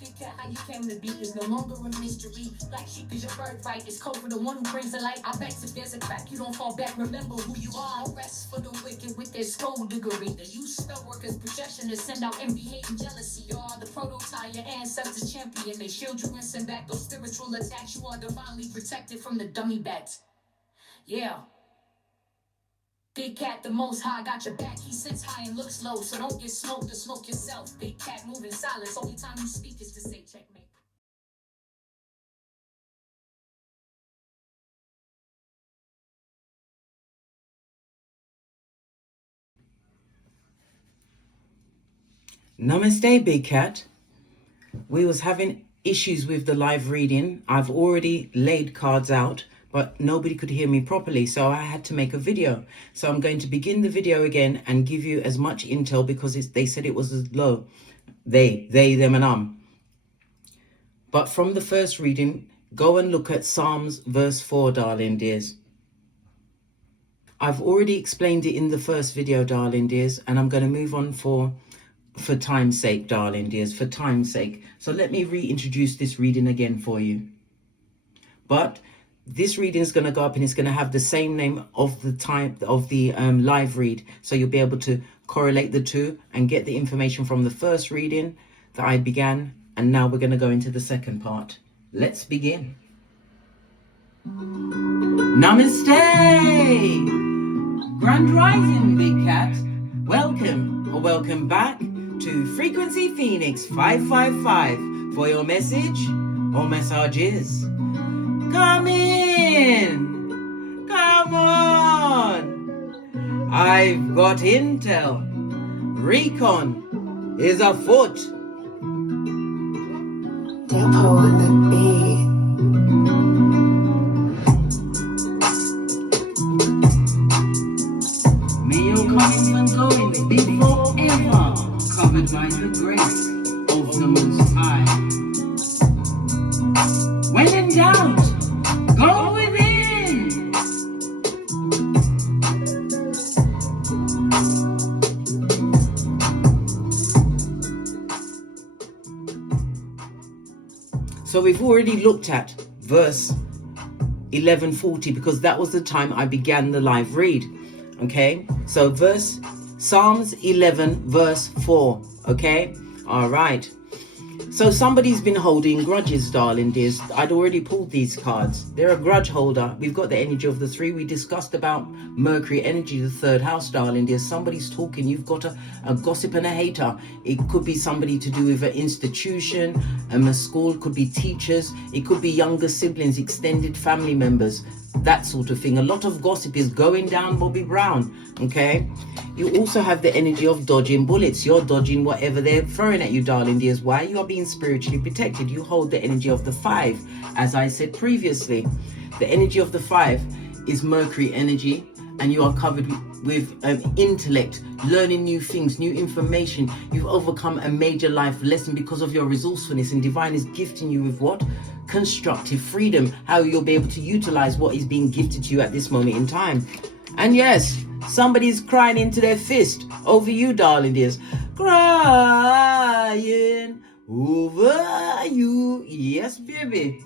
How you came to be is no longer a mystery. Black sheep is your birthright. It's code for the one who brings the light. I bet if there's a crack, you don't fall back. Remember who you are. No rest for the wicked with their skullduggery. The use spell workers' projection to send out envy, hate, and jealousy. You are the prototype, your ancestors champion. They shield you and send back those spiritual attacks. You are divinely protected from the dummy bats. Yeah. Big cat, the most high, got your back. He sits high and looks low, so don't get smoked or smoke yourself. Big cat moving silence. Only time you speak is to say checkmate. Namaste, Big Cat. We was having issues with the live reading. I've already laid cards out, but nobody could hear me properly, so I had to make a video. So I'm going to begin the video again and give you as much intel because they said it was as low. They, them and But from the first reading, go and look at Psalms verse 4, darling dears. I've already explained it in the first video, darling dears, and I'm going to move on for time's sake, darling dears, for time's sake. So let me reintroduce this reading again for you. But this reading is going to go up and it's going to have the same name of the time of the live read. So you'll be able to correlate the two and get the information from the first reading that I began. And now we're going to go into the second part. Let's begin. Namaste! Grand Rising, Big Cat. Welcome or welcome back to Frequency Phoenix 555 for your message or messages. Come in! Come on! I've got intel. Recon is afoot. Depot on the beat. May your comings and goings be forever covered by the grace of the Most High. When in doubt, go within. So we've already looked at verse 1140 because that was the time I began the live read. Okay, so Psalms 11 verse 4. Okay, all right. So somebody's been holding grudges, darling dears. I'd already pulled these cards. They're a grudge holder. We've got the energy of the three. We discussed about Mercury energy, the third house, darling dears. Somebody's talking. You've got a gossip and a hater. It could be somebody to do with an institution, a school. It could be teachers. It could be younger siblings, extended family members, that sort of thing. A lot of gossip is going down Bobby Brown. Okay, you also have the energy of dodging bullets. You're dodging whatever they're throwing at you, darling dears. Why? You are being spiritually protected. You hold the energy of the 5, as I said previously. The energy of the 5 is Mercury energy, and you are covered with intellect, learning new things, new information. You've overcome a major life lesson because of your resourcefulness, and divine is gifting you with what? Constructive freedom, how you'll be able to utilize what is being gifted to you at this moment in time. And yes, somebody's crying into their fist over you, darling dears. Crying over you. Yes, baby.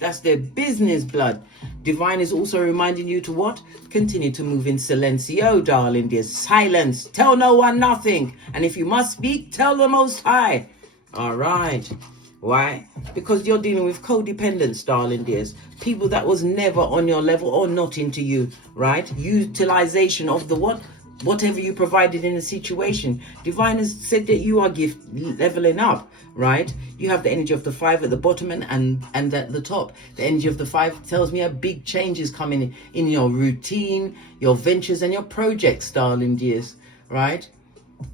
That's their business, blood. Divine is also reminding you to what? Continue to move in silencio, darling dears. Silence. Tell no one nothing. And if you must speak, tell the Most High. All right. Why? Because you're dealing with codependence, darling dears. People that was never on your level or not into you, right? Utilization of the what? Whatever you provided in the situation. Divine has said that you are leveling up, right? You have the energy of the 5 at the bottom and at the top. The energy of the 5 tells me a big change is coming in your routine, your ventures and your projects, darling dears, right?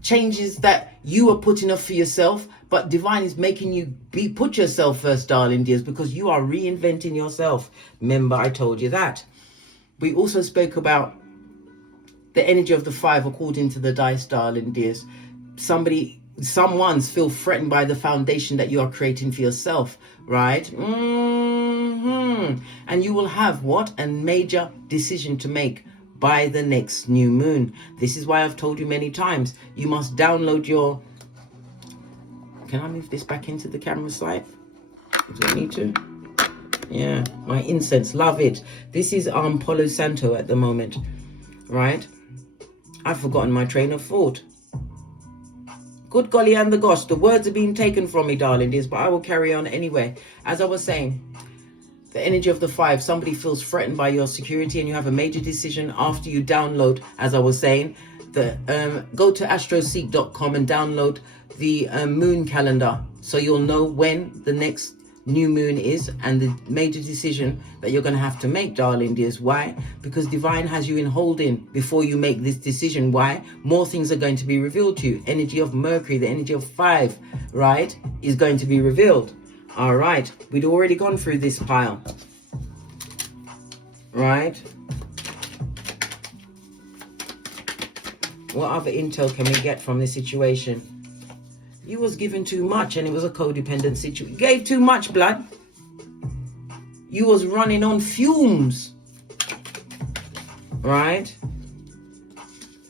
Changes that you are putting off for yourself, but divine is making you put yourself first, darling dears, because you are reinventing yourself. Remember, I told you that. We also spoke about the energy of the 5 according to the dice, darling dears. Someone's feel threatened by the foundation that you are creating for yourself, right? And you will have what? A major decision to make by the next new moon. This is why I've told you many times, you must download your Can I move this back into the camera side? Do I need to? Yeah, my incense, love it. This is Palo Santo at the moment, right? I've forgotten my train of thought. Good golly and the gosh, the words are being taken from me, darling dears, but I will carry on anyway. As I was saying, the energy of the 5, somebody feels threatened by your security and you have a major decision after you download, as I was saying, go to astroseek.com and download the moon calendar so you'll know when the next new moon is and the major decision that you're going to have to make, darling dears. Why? Because divine has you in holding before you make this decision. Why? More things are going to be revealed to you. Energy of Mercury, the energy of 5, right, is going to be revealed. All right, we'd already gone through this pile, right? What other intel can we get from this situation? You was given too much and it was a codependent situation. You gave too much blood. You was running on fumes, right?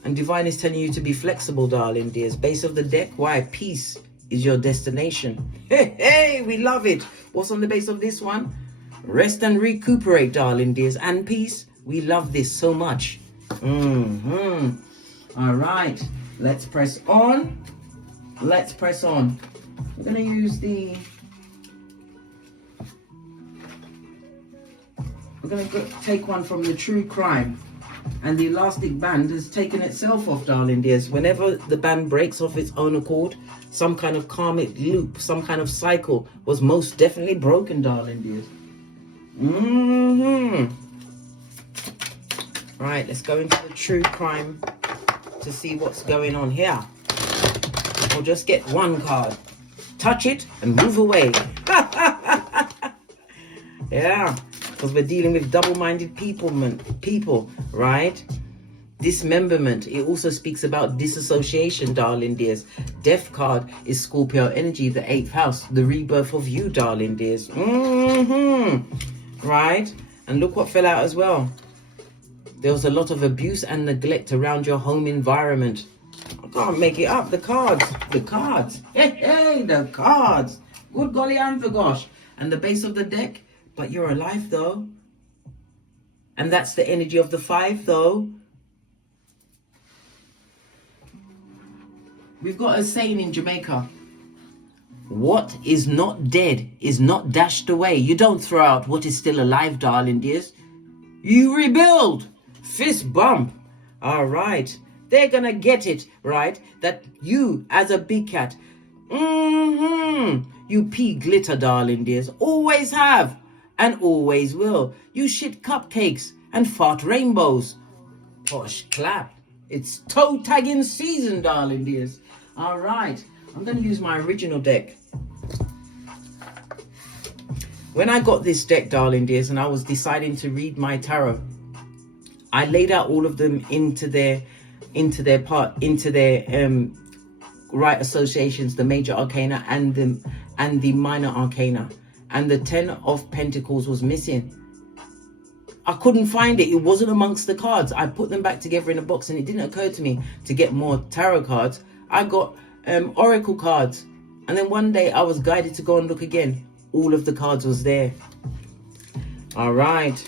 And divine is telling you to be flexible, darling dears. Base of the deck, why? Peace is your destination. Hey, we love it. What's on the base of this one? Rest and recuperate, darling dears. And peace. We love this so much. All right, let's press on. Let's press on. We're going to use we're going to take one from the True Crime. And the elastic band has taken itself off, darling dears. Whenever the band breaks off its own accord, some kind of karmic loop, some kind of cycle was most definitely broken, darling dears. Right, let's go into the True Crime to see what's going on here. Or just get one card, touch it and move away. Yeah, because we're dealing with double-minded people, right? Dismemberment. It also speaks about disassociation, darling dears. Death card is Scorpio energy, the 8th house, the rebirth of you, darling dears. Right? And look what fell out as well. There was a lot of abuse and neglect around your home environment. I can't make it up. The cards. Hey, the cards. Good golly and the gosh. And the base of the deck. But you're alive though. And that's the energy of the 5 though. We've got a saying in Jamaica. What is not dead is not dashed away. You don't throw out what is still alive, darling dears. You rebuild. Fist bump. All right. They're going to get it, right? That you, as a big cat, you pee glitter, darling dears. Always have and always will. You shit cupcakes and fart rainbows. Posh clap. It's toe tagging season, darling dears. All right. I'm going to use my original deck. When I got this deck, darling dears, and I was deciding to read my tarot, I laid out all of them into their right associations, the major arcana and the minor arcana, and the 10 of Pentacles was missing. I couldn't find it. It wasn't amongst the cards. I put them back together in a box and it didn't occur to me to get more tarot cards. I got oracle cards, and then one day I was guided to go and look again. All of the cards was there. All right.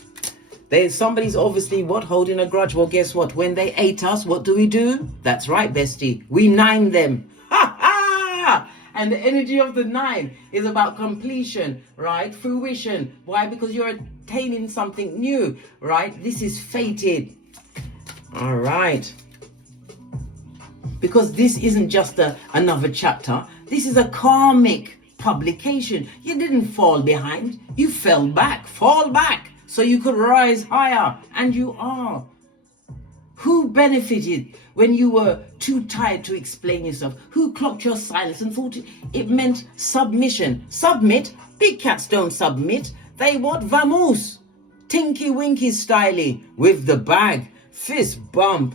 Somebody's obviously holding a grudge. Well, guess what? When they ate us, what do? That's right, bestie. We 9 them. Ha ha! And the energy of the 9 is about completion, right? Fruition. Why? Because you're attaining something new, right? This is fated. All right. Because this isn't just another chapter. This is a karmic publication. You didn't fall behind. You fell back. Fall back. So you could rise higher, and you are. Who benefited when you were too tired to explain yourself? Who clocked your silence and thought it meant submission? Submit? Big cats don't submit. They what? Vamos. Tinky Winky styly with the bag. Fist bump.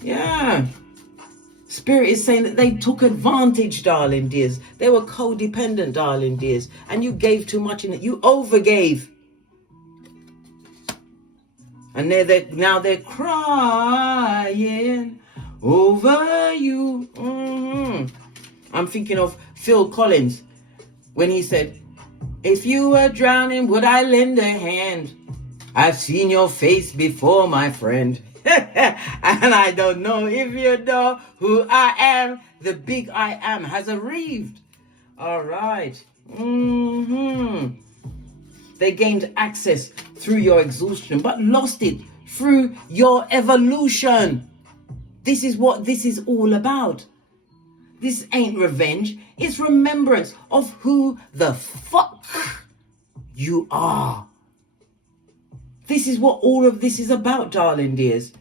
Yeah. Spirit is saying that they took advantage, darling dears. They were codependent, darling dears. And you gave too much in it. You overgave. And now they're crying over you. I'm thinking of Phil Collins when he said, if you were drowning, would I lend a hand? I've seen your face before, my friend. And I don't know if you know who I am. The big I am has arrived. All right. They gained access through your exhaustion, but lost it through your evolution. This is what this is all about. This ain't revenge. It's remembrance of who the fuck you are. This is what all of this is about, darling dears.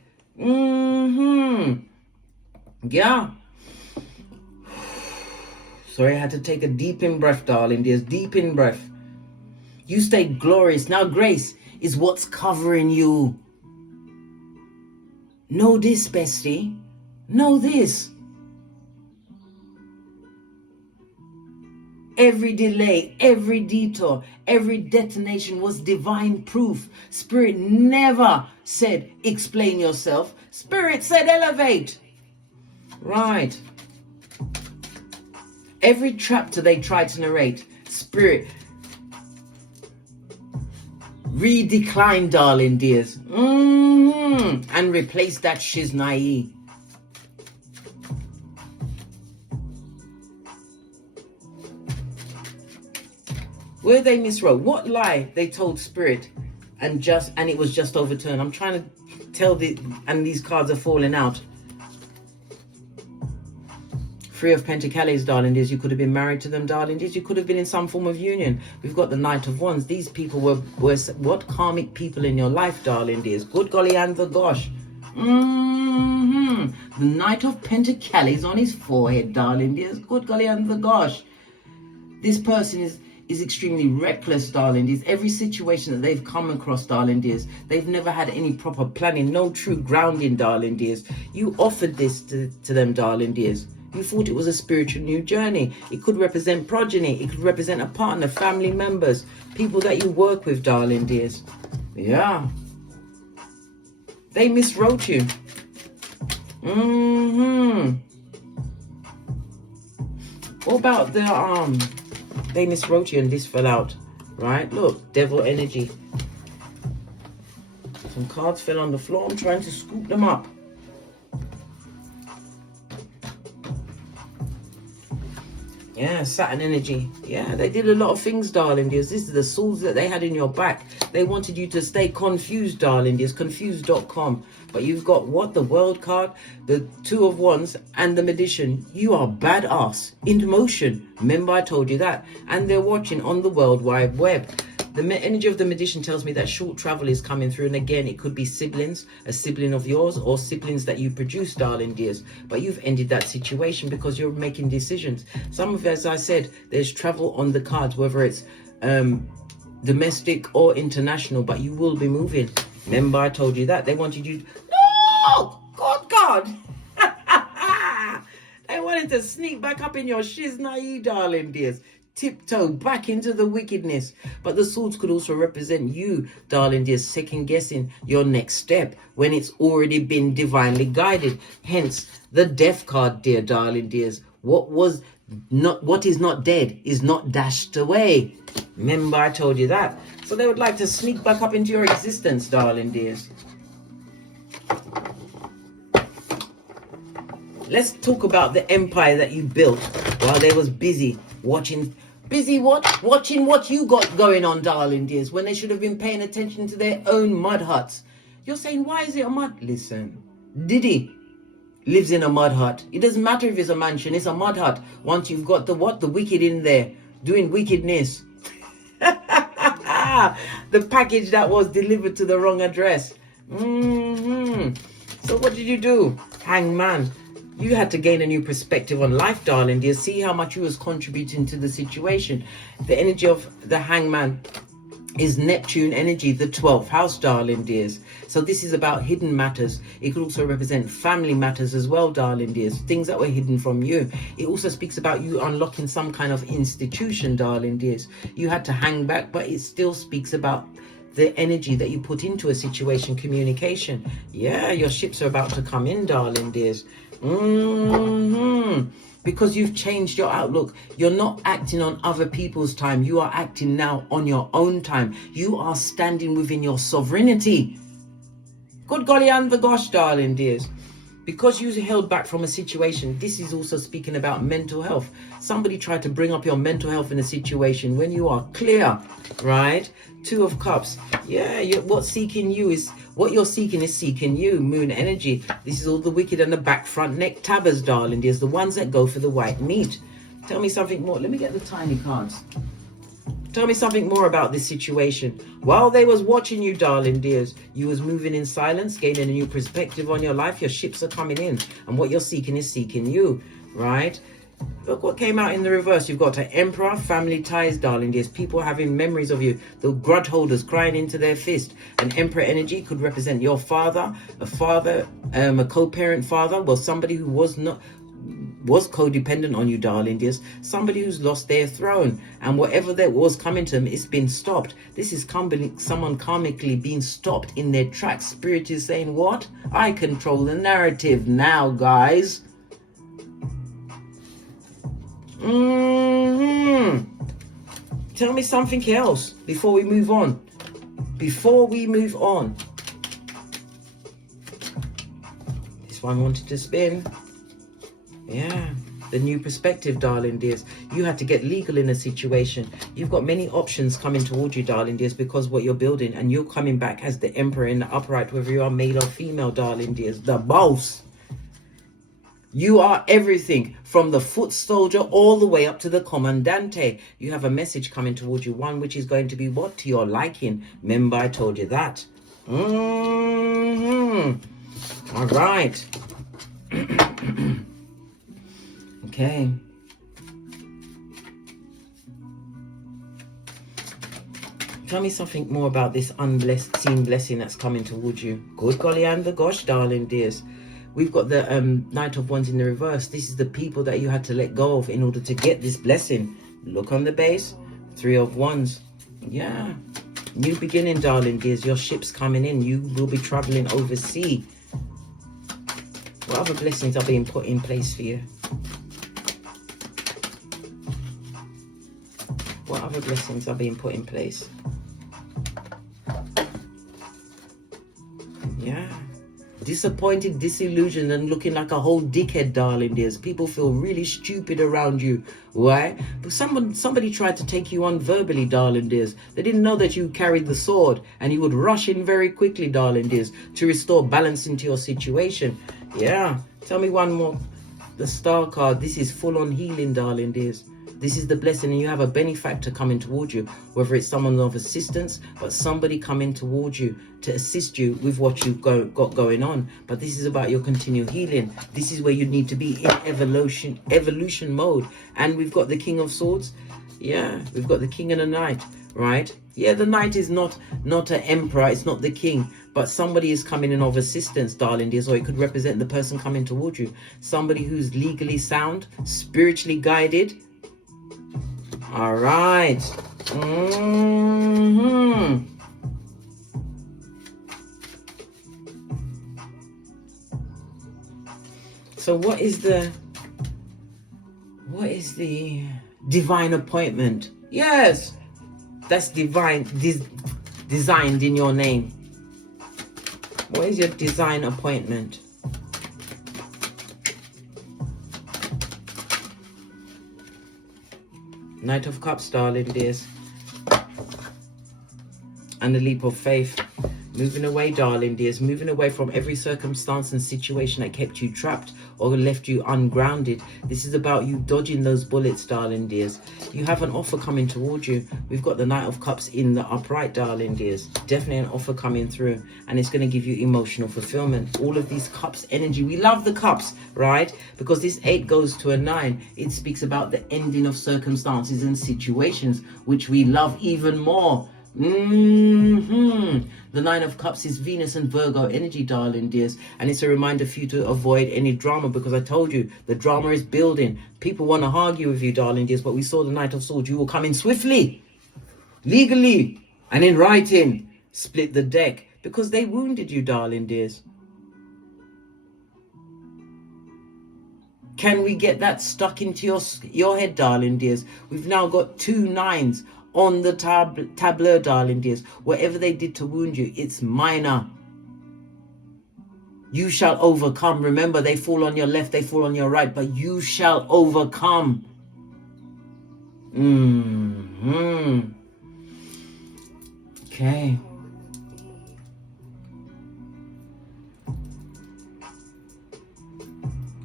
Yeah. Sorry, I had to take a deep in breath, darling dears. Deep in breath. You stay glorious. Now grace is what's covering you. Know this, bestie. Know this. Every delay, every detour, every detonation was divine proof. Spirit never said, explain yourself. Spirit said, elevate. Right. Every chapter they tried to narrate, Spirit redecline, darling dears. And replace that shiznai. Where they miswrote, what lie they told Spirit, and it was just overturned. I'm trying to tell and these cards are falling out. Three of Pentacles, darling dears. You could have been married to them, darling dears. You could have been in some form of union. We've got the Knight of Wands. These people were what karmic people in your life, darling dears. Good golly and the gosh. The Knight of Pentacles on his forehead, darling dears. Good golly and the gosh. This person is extremely reckless, darling dears. Every situation that they've come across, darling dears, they've never had any proper planning, no true grounding, darling dears. You offered this to them, darling dears. You thought it was a spiritual new journey. It could represent progeny. It could represent a partner, family members, people that you work with, darling dears. Yeah. They miswrote you. What about their they miswrote you and this fell out, right? Look, devil energy. Some cards fell on the floor. I'm trying to scoop them up. Yeah, Saturn energy. Yeah, they did a lot of things, darling dears. This is the swords that they had in your back. They wanted you to stay confused, darling dears. Confused.com. But you've got what? The World card, the Two of Wands, and the Magician. You are badass. In motion. Remember I told you that. And they're watching on the World Wide Web. The energy of the Magician tells me that short travel is coming through. And again, it could be siblings, a sibling of yours, or siblings that you produce, darling dears. But you've ended that situation because you're making decisions. Some of, as I said, there's travel on the cards, whether it's domestic or international, but you will be moving. Remember I told you that. They wanted you... No! Good God! They wanted to sneak back up in your shiznai, darling dears. Tiptoe back into the wickedness. But the swords could also represent you, darling dears, second guessing your next step when it's already been divinely guided. Hence the Death card, dear darling dears. What is not dead is not dashed away. Remember I told you that. So they would like to sneak back up into your existence, darling dears. Let's talk about the empire that you built while they was busy watching. Busy what? Watching what you got going on, darling dears, when they should have been paying attention to their own mud huts. You're saying, why is it a mud? Listen, Diddy lives in a mud hut. It doesn't matter if it's a mansion, it's a mud hut. Once you've got the what? The wicked in there, doing wickedness. The package that was delivered to the wrong address. So what did you do? Hangman. You had to gain a new perspective on life, darling dear. See how much you was contributing to the situation. The energy of the Hangman is Neptune energy, the 12th house, darling dears. So this is about hidden matters. It could also represent family matters as well, darling dears. Things that were hidden from you. It also speaks about you unlocking some kind of institution, darling dears. You had to hang back, but it still speaks about the energy that you put into a situation, communication. Yeah, your ships are about to come in, darling dears. Because you've changed your outlook. You're not acting on other people's time. You are acting now on your own time. You are standing within your sovereignty. Good golly and the gosh, darling dears. Because you held back from a situation, this is also speaking about mental health. Somebody tried to bring up your mental health in a situation when you are clear, right? Two of Cups. Yeah, what you're seeking is seeking you. Moon energy. This is all the wicked and the back front neck tabbers, darling dears. The ones that go for the white meat. Tell me something more. Let me get the tiny cards. Tell me something more about this situation. While they was watching you, darling dears, you was moving in silence, gaining a new perspective on your life. Your ships are coming in, and what you're seeking is seeking you, right? Look what came out in the reverse. You've got an Emperor, family ties, darling dears. People having memories of you. The grudge holders crying into their fist. An Emperor energy could represent your father, a co-parent father. Well, somebody who was codependent on you, darling dears. Somebody who's lost their throne, and whatever that was coming to them, it's been stopped. This is someone karmically being stopped in their tracks. Spirit is saying, what? I control the narrative now, guys. Tell me something else before we move on. This one wanted to spin. Yeah, the new perspective, darling dears. You had to get legal in a situation. You've got many options coming towards you, darling dears, because what you're building, and you're coming back as the Emperor in the upright, whether you are male or female, darling dears. The boss. You are everything, from the foot soldier all the way up to the commandante. You have a message coming towards you, one which is going to be what? To your liking. Remember, I told you that. All right. Okay. Tell me something more about this unseen blessing that's coming towards you. Good golly and the gosh, darling dears. We've got the Knight of Wands in the reverse. This is the people that you had to let go of in order to get this blessing. Look on the base. 3 of Wands. Yeah. New beginning, darling dears. Your ship's coming in. You will be traveling overseas. What other blessings are being put in place for you? What other blessings are being put in place? Yeah. Disappointed, disillusioned, and looking like a whole dickhead, darling dears. People feel really stupid around you. Why? But somebody tried to take you on verbally, darling dears. They didn't know that you carried the sword, and you would rush in very quickly, darling dears, to restore balance into your situation. Yeah. Tell me one more. The Star card. This is full-on healing, darling dears. This is the blessing, and you have a benefactor coming towards you, whether it's someone of assistance, but somebody coming towards you to assist you with what you've got going on. But this is about your continued healing. This is where you need to be in evolution mode. And we've got the King of Swords. Yeah, we've got the King and the Knight, right? Yeah, the Knight is not an emperor, it's not the king, but somebody is coming in of assistance, darling dears, or it could represent the person coming towards you. Somebody who's legally sound, spiritually guided. All right. So what is the divine appointment? Yes, that's divine, designed in your name. What is your design appointment? Knight of Cups, darling dears. And the leap of faith. Moving away, darling dears. Moving away from every circumstance and situation that kept you trapped or left you ungrounded. This is about you dodging those bullets, darling dears. You have an offer coming towards you. We've got the Knight of Cups in the upright, darling dears. Definitely an offer coming through. And it's going to give you emotional fulfillment. All of these cups energy. We love the cups, right? Because this 8 goes to a 9. It speaks about the ending of circumstances and situations, which we love even more. The 9 of Cups is Venus and Virgo energy, darling dears, and it's a reminder for you to avoid any drama, because I told you the drama is building. People want to argue with you, darling dears, but we saw the Knight of Swords. You will come in swiftly, legally, and in writing. Split the deck because they wounded you, darling dears. Can we get that stuck into your head, darling dears? We've now got 2 9s on the tableau, darling dears. Whatever they did to wound you, it's minor. You shall overcome. Remember, they fall on your left, they fall on your right, but you shall overcome. Okay.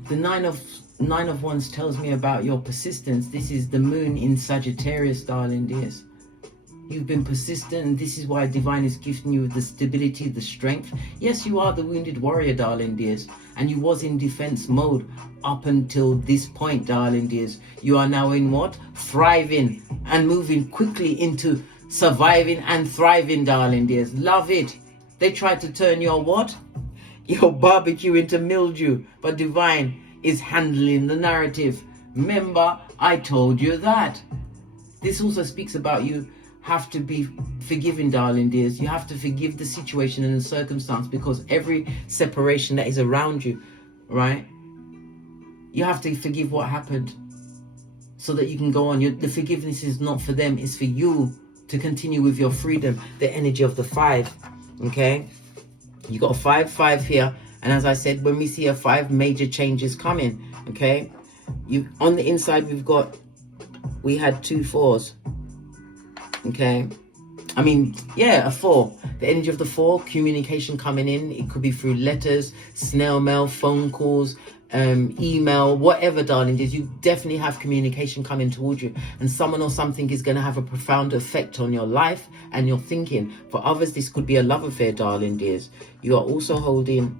The nine of wands tells me about your persistence. This is the moon in Sagittarius, darling dears. You've been persistent, and this is why divine is gifting you with the stability, the strength. Yes, you are the wounded warrior, darling dears, and you was in defense mode up until this point, darling dears. You are now in what? Thriving and moving quickly into surviving and thriving, darling dears. Love it. They tried to turn your what? Your barbecue into mildew, but divine is handling the narrative. Remember, I told you that. This also speaks about you have to be forgiving, darling dears. You have to forgive the situation and the circumstance, because every separation that is around you, right? You have to forgive what happened so that you can go on. The forgiveness is not for them, it's for you to continue with your freedom. The energy of the 5, okay? You got a 5 here, and as I said, when we see a 5, major changes coming, okay? On the inside, we had 2 4s, okay? I mean, yeah, a 4. The energy of the 4, communication coming in. It could be through letters, snail mail, phone calls, email, whatever, darling. You definitely have communication coming towards you, and someone or something is going to have a profound effect on your life and your thinking. For others, this could be a love affair, darling dears. You are also holding,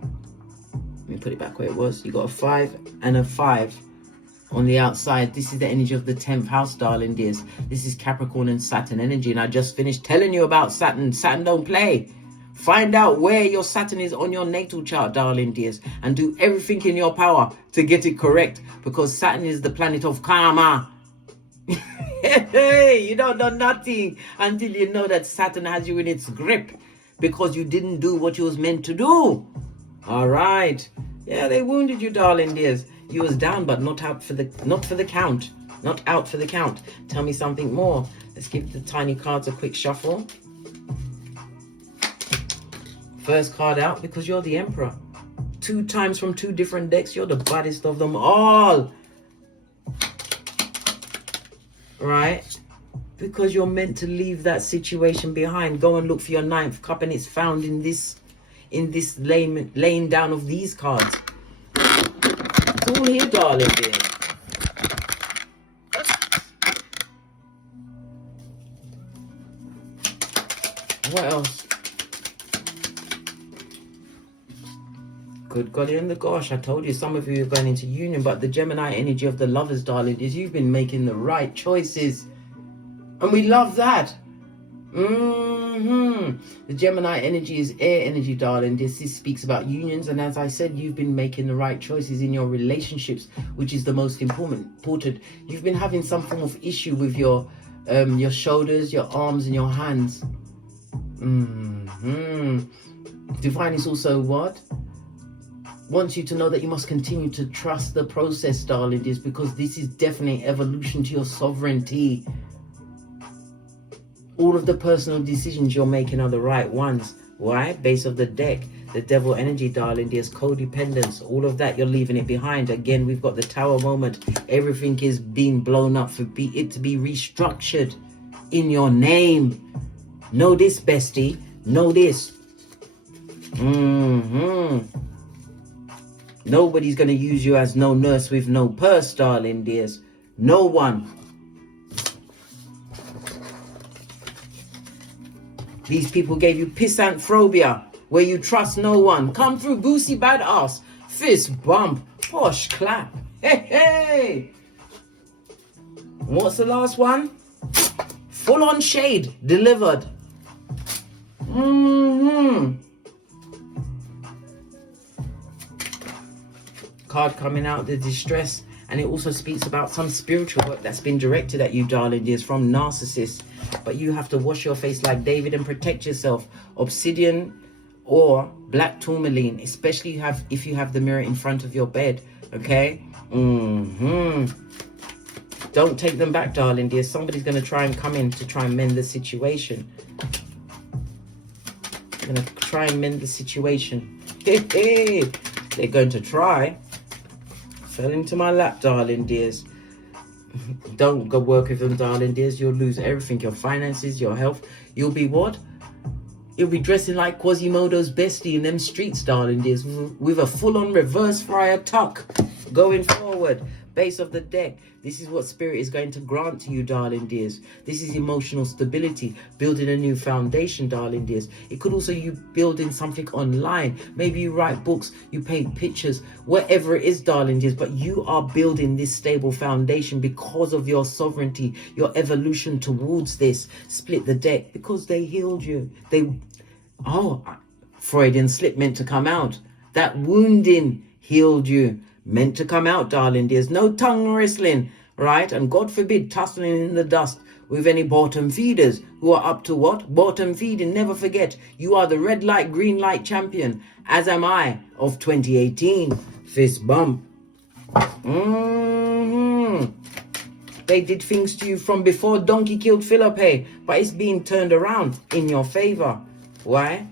let me put it back where it was. You got a 5 and a 5 on the outside. This is the energy of the 10th house, darling dears. This is Capricorn and Saturn energy, and I just finished telling you about Saturn. Saturn don't play. Find out where your Saturn is on your natal chart, darling dears, and do everything in your power to get it correct, because Saturn is the planet of karma. Hey, you don't know nothing until you know that Saturn has you in its grip because you didn't do what you was meant to do. All right. Yeah, they wounded you, darling dears. You was down, but not for the count. Not out for the count. Tell me something more. Let's give the tiny cards a quick shuffle. First card out, because you're the Emperor. 2 times from 2 different decks. You're the baddest of them all. Right? Because you're meant to leave that situation behind. Go and look for your 9th cup, and it's found in this laying down of these cards. It's all here, darling dear. What else? Good golly and the gosh, I told you some of you are going into union, but the Gemini energy of the lovers, darling, is you've been making the right choices. And we love that. The Gemini energy is air energy, darling. This speaks about unions, and as I said, you've been making the right choices in your relationships, which is the most important. You've been having some form of issue with your shoulders, your arms, and your hands. Divine is also what? Wants you to know that you must continue to trust the process, darling, because this is definitely evolution to your sovereignty. All of the personal decisions you're making are the right ones. Why? Base of the deck, the devil energy, darling, there's codependence. All of that, you're leaving it behind. Again, we've got the tower moment. Everything is being blown up for it to be restructured in your name. Know this, bestie. Know this. Nobody's going to use you as no nurse with no purse, darling dears. No one. These people gave you pisanthropia, where you trust no one. Come through, Boosie badass. Fist bump. Posh clap. Hey, hey. What's the last one? Full on shade. Delivered. Card coming out, the distress. And it also speaks about some spiritual work that's been directed at you, darling dears, from narcissists. But you have to wash your face like David and protect yourself. Obsidian or black tourmaline, especially if you have the mirror in front of your bed. Okay. Don't take them back, darling dear. Somebody's going to try and come in to try and mend the situation. They're going to try and mend the situation. They're going to try. Fell into my lap, darling dears. Don't go work with them, darling dears. You'll lose everything. Your finances, your health. You'll be what? You'll be dressing like Quasimodo's bestie in them streets, darling dears, with a full-on reverse friar tuck going forward. Base of the deck. This is what spirit is going to grant to you, darling dears. This is emotional stability, building a new foundation, darling dears. It could also you building something online. Maybe you write books, you paint pictures, whatever it is, darling dears. But you are building this stable foundation because of your sovereignty, your evolution towards this. Split the deck because they healed you. Freudian slip meant to come out. That wounding healed you. Meant to come out, darling dears. No tongue wrestling, right? And God forbid tussling in the dust with any bottom feeders who are up to what? Bottom feeding. Never forget, you are the red light, green light champion, as am I, of 2018. Fist bump. They did things to you from before Donkey killed Philip, hey, but it's being turned around in your favor. Why?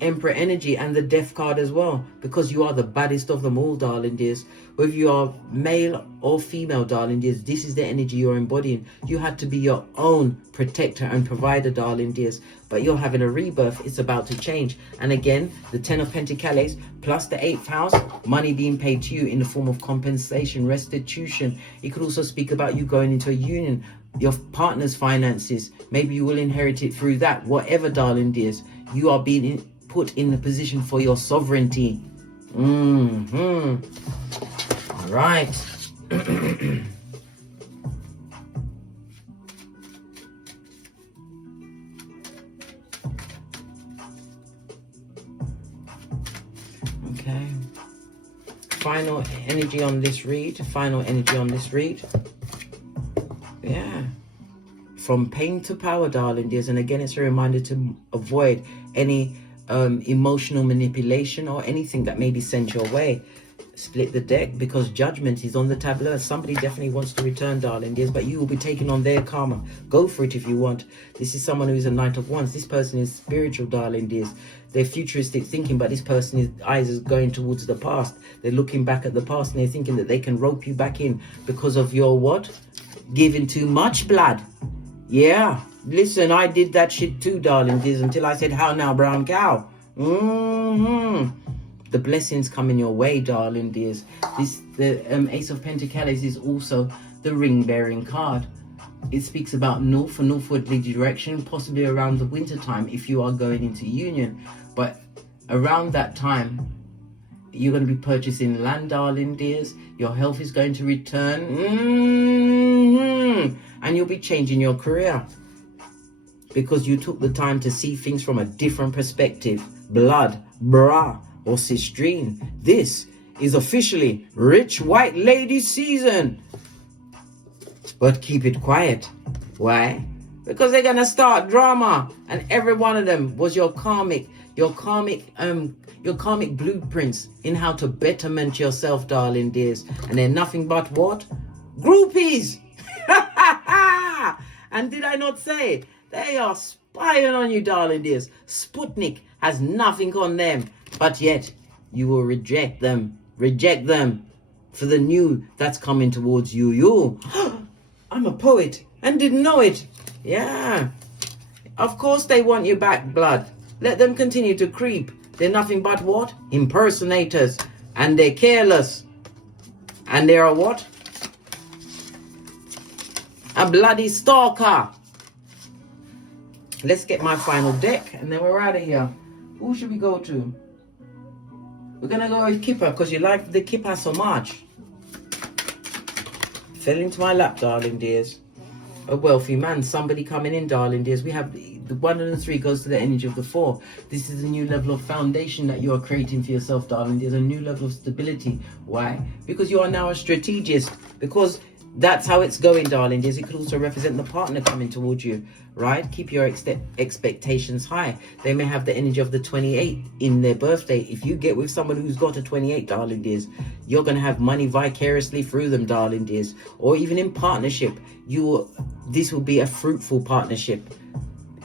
Emperor energy and the death card as well, because you are the baddest of them all, darling dears. Whether you are male or female, darling dears, this is the energy you're embodying. You had to be your own protector and provider, darling dears, but you're having a rebirth. It's about to change. And again, the 10 of Pentacles plus the 8th house, money being paid to you in the form of compensation, restitution. It could also speak about you going into a union, your partner's finances. Maybe you will inherit it through that. Whatever, darling dears, you are being put in the position for your sovereignty. All right. Okay. Final energy on this read. Final energy on this read. Yeah. From pain to power, darling dears. And again, it's a reminder to avoid any emotional manipulation or anything that may be sent your way. Split the deck because judgment is on the tableau. Somebody definitely wants to return, darling dears, but you will be taking on their karma. Go for it if you want. This is someone who is a Knight of Wands. This person is spiritual, darling dears. They're futuristic thinking, but this person's eyes is going towards the past. They're looking back at the past and they're thinking that they can rope you back in because of your what? Giving too much blood. Yeah. Listen, I did that shit too, darling dears, until I said, how now, brown cow? The blessings coming your way, darling dears. The Ace of Pentacles is also the ring-bearing card. It speaks about north or northwardly direction, possibly around the winter time if you are going into union. But around that time, you're going to be purchasing land, darling dears. Your health is going to return. And you'll be changing your career, because you took the time to see things from a different perspective. Blood, bra, or cistrine. This is officially rich white lady season. But keep it quiet. Why? Because they're gonna start drama, and every one of them was your karmic blueprints in how to betterment yourself, darling dears. And they're nothing but what? Groupies. And did I not say? They are spying on you, darling dears. Sputnik has nothing on them. But yet, you will reject them. Reject them for the new that's coming towards you. You. I'm a poet and didn't know it. Yeah. Of course they want you back, blood. Let them continue to creep. They're nothing but what? Impersonators. And they're careless. And they're a what? A bloody stalker. Let's get my final deck and then we're out of here. Who should we go to? We're gonna go with Kipper because you like the Kipper so much. Fell into my lap, darling dears. A wealthy man, somebody coming in, darling dears. We have the 1 and the 3 goes to the energy of the 4. This is a new level of foundation that you are creating for yourself, darling dears. A new level of stability. Why? Because you are now a strategist. Because That's how it's going, darling dears. It could also represent the partner coming towards you, right? Keep your expectations high. They may have the energy of the 28 in their birthday. If you get with someone who's got a 28, darling dears, you're going to have money vicariously through them, darling dears. Or even in partnership, this will be a fruitful partnership.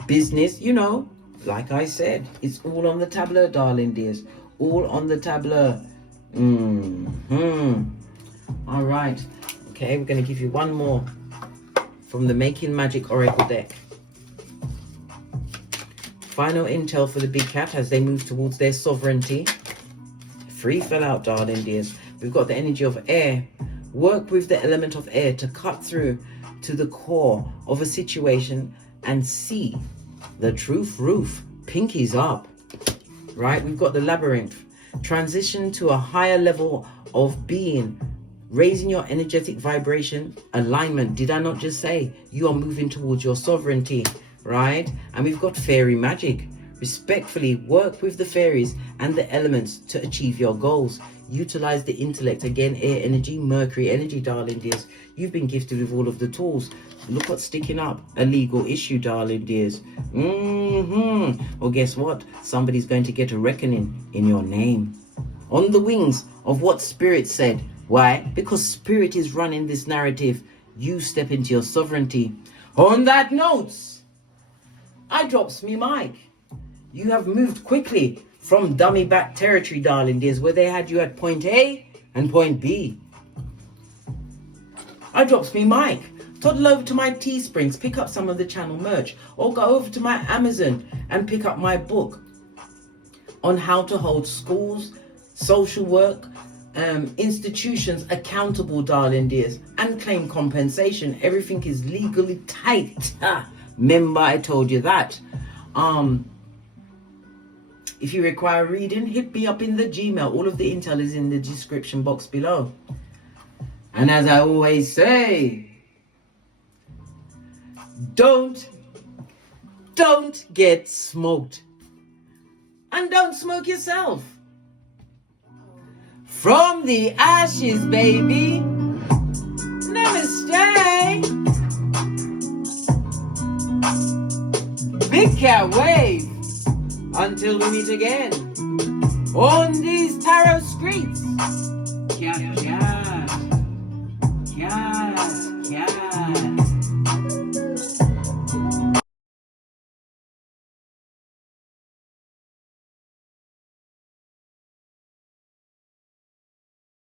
Business, you know, like I said, it's all on the tableau, darling dears. All on the tableau. All right. Okay, we're going to give you one more from the Making Magic Oracle deck. Final intel for the big cat as they move towards their sovereignty. 3 fell out, darling dears. We've got the energy of air. Work with the element of air to cut through to the core of a situation and see the truth roof. Pinkies up. Right? We've got the labyrinth. Transition to a higher level of being. Raising your energetic vibration, alignment. Did I not just say you are moving towards your sovereignty, right? And we've got fairy magic. Respectfully work with the fairies and the elements to achieve your goals. Utilize the intellect. Again, air energy, Mercury energy, darling dears. You've been gifted with all of the tools. Look what's sticking up. A legal issue, darling dears. Well, guess what? Somebody's going to get a reckoning in your name. On the wings of what Spirit said. Why? Because Spirit is running this narrative. You step into your sovereignty. On that note, I drops me mic. You have moved quickly from dummy back territory, darling dears, where they had you at point A and point B. I drops me mic. Toddle over to my Teesprings, pick up some of the channel merch, or go over to my Amazon and pick up my book on how to hold schools, social work, institutions accountable, darling dears, and claim compensation. Everything is legally tight. Remember I told you that. If you require reading, hit me up in the Gmail. All of the intel is in the description box below. And as I always say, don't get smoked, and don't smoke yourself. From the ashes, baby. Namaste. Big cat wave. Until we meet again on these tarot streets. Cat, cat, cat, cat.